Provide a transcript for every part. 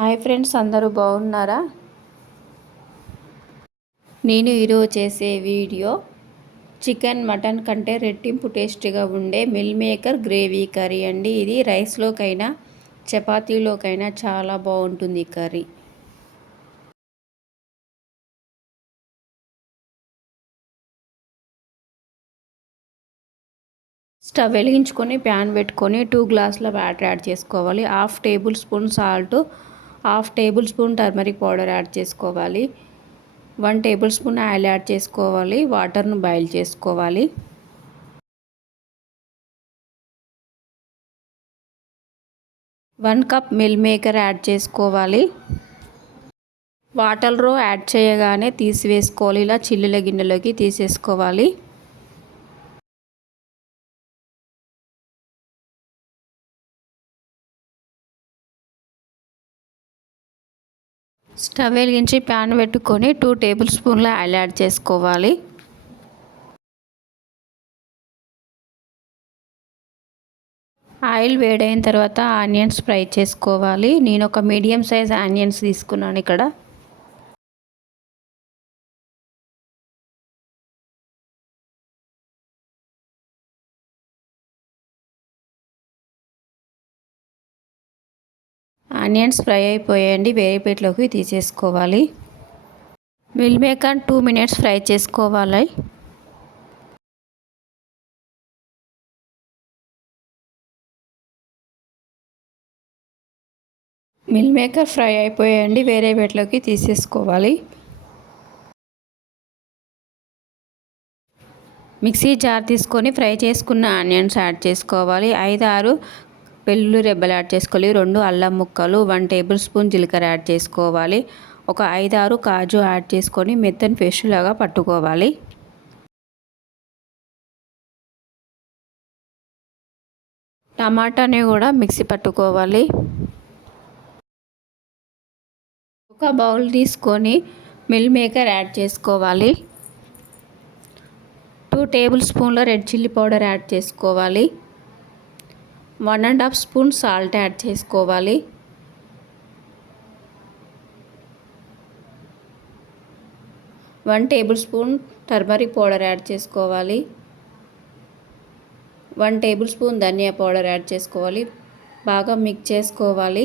Hi friends, అందరూ బాగున్నారా? నేను ఈరోజు చేసే వీడియో చికెన్ మటన్ కంటే రెట్టింపు టేస్టీగా ఉండే మిల్ మేకర్ గ్రేవీ కర్రీ అండి. ఇది రైస్లోకైనా చపాతీలోకైనా చాలా బాగుంటుంది ఈ కర్రీ. స్టవ్ వెలిగించుకొని ప్యాన్ పెట్టుకొని 2 గ్లాసుల వాటర్ యాడ్ చేసుకోవాలి. Half table spoon salt, half table spoon turmeric powder add చేసుకోవాలి. 1 టేబుల్ స్పూన్ ఆయిల్ యాడ్ చేసుకోవాలి. వాటర్ను బాయిల్ చేసుకోవాలి. 1 కప్ మిల్ మేకర్ యాడ్ చేసుకోవాలి. వాటర్లో యాడ్ చేయగానే తీసివేసుకోవాలి. ఇలా చిల్లుల గిన్నెలోకి తీసేసుకోవాలి. స్టవ్ వెలిగించి ప్యాన్ పెట్టుకొని 2 టేబుల్ స్పూన్ల ఆయిల్ యాడ్ చేసుకోవాలి. ఆయిల్ వేడైన తర్వాత ఆనియన్స్ ఫ్రై చేసుకోవాలి. నేను ఒక మీడియం సైజ్ ఆనియన్స్ తీసుకున్నాను ఇక్కడ. ఆనియన్స్ ఫ్రై అయిపోయాయండి. వేరే ప్లేట్లోకి తీసేసుకోవాలి. మిల్ మేకర్ 2 మినిట్స్ ఫ్రై చేసుకోవాలి. మిల్ మేకర్ ఫ్రై అయిపోయాయండి. వేరే ప్లేట్లోకి తీసేసుకోవాలి. మిక్సీ జార్ తీసుకొని ఫ్రై చేసుకున్న ఆనియన్స్ యాడ్ చేసుకోవాలి. 5-6 వెల్లుల్లి రెబ్బలు యాడ్ చేసుకోవాలి. 2 అల్లం ముక్కలు, 1 టేబుల్ స్పూన్ జీలకర్ర యాడ్ చేసుకోవాలి. ఒక 5-6 కాజు యాడ్ చేసుకొని మెత్తని పేస్ట్ లాగా పట్టుకోవాలి. టమాటాని కూడా మిక్సీ పట్టుకోవాలి. ఒక బౌల్ తీసుకొని మిల్ మేకర్ యాడ్ చేసుకోవాలి. 2 టేబుల్ స్పూన్ల రెడ్ చిల్లీ పౌడర్ యాడ్ చేసుకోవాలి. 1½ స్పూన్ సాల్ట్ యాడ్ చేసుకోవాలి. 1 table spoon turmeric powder add చేసుకోవాలి. 1 టేబుల్ స్పూన్ ధనియా పౌడర్ యాడ్ చేసుకోవాలి. బాగా మిక్స్ చేసుకోవాలి.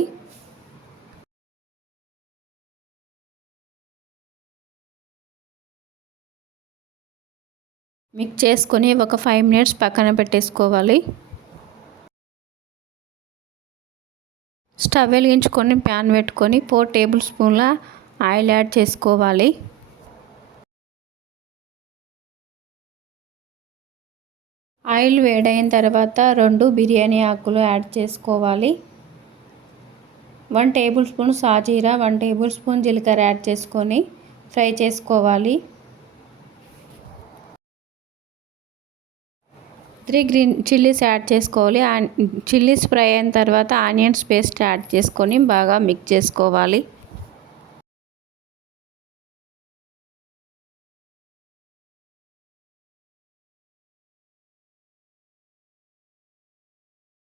మిక్స్ చేసుకొని ఒక 5 మినిట్స్ పక్కన పెట్టేసుకోవాలి. స్టవ్ వెలిగించుకొని ప్యాన్ పెట్టుకొని 4 టేబుల్ స్పూన్ల ఆయిల్ యాడ్ చేసుకోవాలి. ఆయిల్ వేడైన తర్వాత 2 బిర్యానీ ఆకులు యాడ్ చేసుకోవాలి. 1 టేబుల్ స్పూన్ సాజీరా, 1 టేబుల్ స్పూన్ జీలకర్ర యాడ్ చేసుకొని ఫ్రై చేసుకోవాలి. 3 గ్రీన్ చిల్లీస్ యాడ్ చేసుకోవాలి. చిల్లీస్ ఫ్రై అయిన తర్వాత ఆనియన్స్ పేస్ట్ యాడ్ చేసుకొని బాగా మిక్స్ చేసుకోవాలి.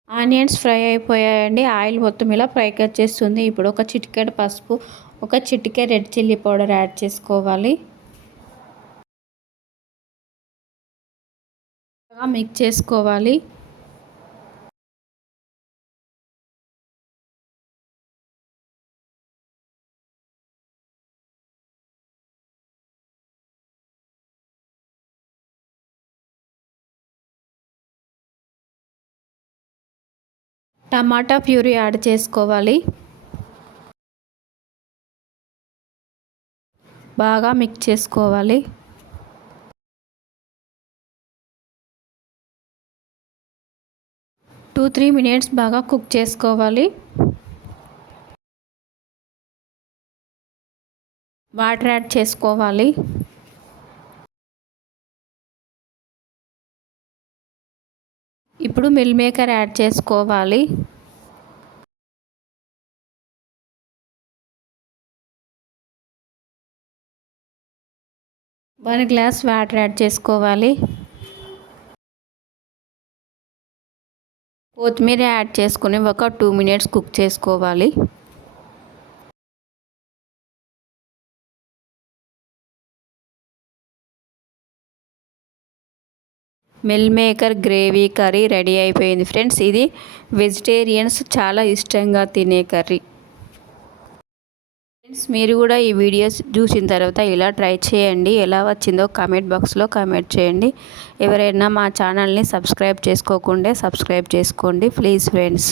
ఆనియన్స్ ఫ్రై అయిపోయాయండి. ఆయిల్ మొత్తం ఇలా ఫ్రైకి వచ్చేస్తుంది. ఇప్పుడు ఒక చిటికెడు పసుపు, ఒక చిటికె రెడ్ చిల్లీ పౌడర్ యాడ్ చేసుకోవాలి. మిక్స్ చేసుకోవాలి. టమాటా ప్యూరీ యాడ్ చేసుకోవాలి. బాగా మిక్స్ చేసుకోవాలి. 2-3 మినిట్స్ బాగా కుక్ చేసుకోవాలి. వాటర్ యాడ్ చేసుకోవాలి. ఇప్పుడు మిల్ మేకర్ యాడ్ చేసుకోవాలి. వన్ గ్లాస్ వాటర్ యాడ్ చేసుకోవాలి. కొత్తిమీర యాడ్ చేసుకుని ఒక 2 మినిట్స్ కుక్ చేసుకోవాలి. Meal maker gravy curry ready అయిపోయింది ఫ్రెండ్స్. ఇది వెజిటేరియన్స్ చాలా ఇష్టంగా తినే కర్రీ. ఫ్రెండ్స్ మీరు కూడా ఈ వీడియోస్ చూసిన తర్వాత ఇలా ట్రై చేయండి. ఎలా వచ్చిందో కామెంట్ బాక్స్లో కామెంట్ చేయండి. ఎవరైనా మా ఛానల్ని సబ్స్క్రైబ్ చేసుకోకుంటే సబ్స్క్రైబ్ చేసుకోండి ప్లీజ్ ఫ్రెండ్స్.